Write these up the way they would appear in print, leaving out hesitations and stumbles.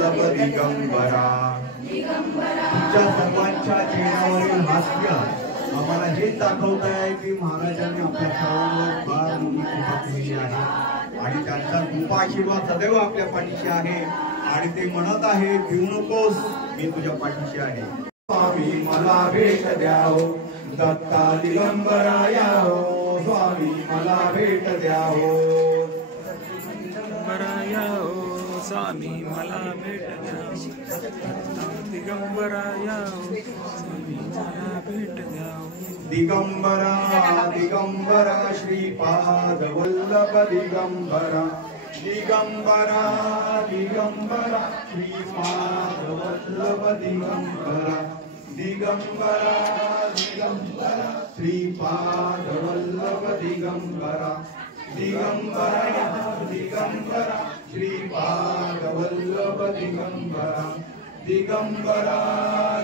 दिगंबरा तुमच्या सर्वांच्या चेहऱ्यावरील हास्य आम्हाला हेच दाखवत आहे की महाराजांनी आपल्या सर्वांवर फार मोठी कृपा केली आहे आणि त्यांचा कृपा आशीर्वाद सदैव आपल्या पाठीशी आहे आणि ते म्हणत आहे भिवू नकोस मी तुझ्या पाठीशी आहे। स्वामी मला भेट द्याओ दत्ता दिगंबरा याओ स्वामी मला भेट द्याओ स्वामी मला भेट द्याओ दिगंबरा याओ स्वामी मला भेट द्याओ दिगंबरा दिगंबरा श्रीपाद वल्लभ दिगंबरा दिगंबरा दिगंबरा श्रीपाद वल्लभ दिगंबरा दिगंबरा दिगंबरा श्रीपाद वल्लभ दिगंबरा दिगंबरा दिगंबरा श्रीपाद वल्लभ दिगंबरा दिगंबरा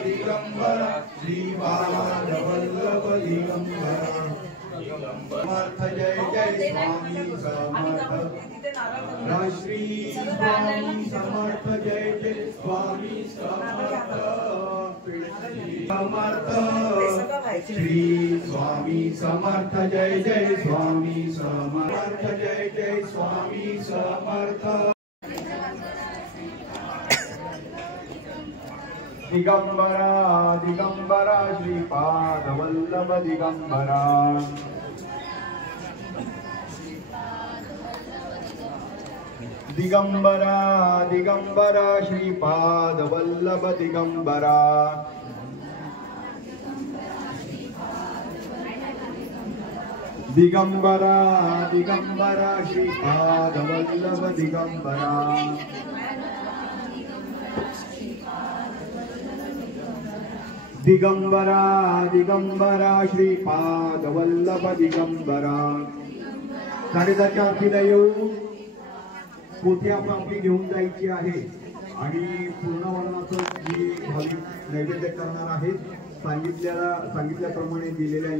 दिगंबरा श्रीपाद वल्लभ दिगंबरा समर्थ जय जय स्वामी समर्थ श्री स्वामी समर्थ जय जय स्वामी समर्थ समर्थ श्री स्वामी समर्थ जय जय स्वामी समर्थ जय जय स्वामी समर्थ दिगंबरा दिगंबरा श्रीपाद वल्लभ दिगंबरा दिगंबरा दिगंबरा श्रीपाद वल्लभ दिगंबरा दिगंबरा दिगंबरा श्रीपाद वल्लभ दिगंबरा दिगंबरा दिगंबरा श्रीपाद वल्लभ दिगंबरा। साडेदहाच्या आरतीला येऊ पोथी आपण आपली घेऊन जायची आहे आणि पूर्ण वर्णाचं जी भाविक नैवेद्य करणार आहेत सांगितल्याप्रमाणे दिलेल्या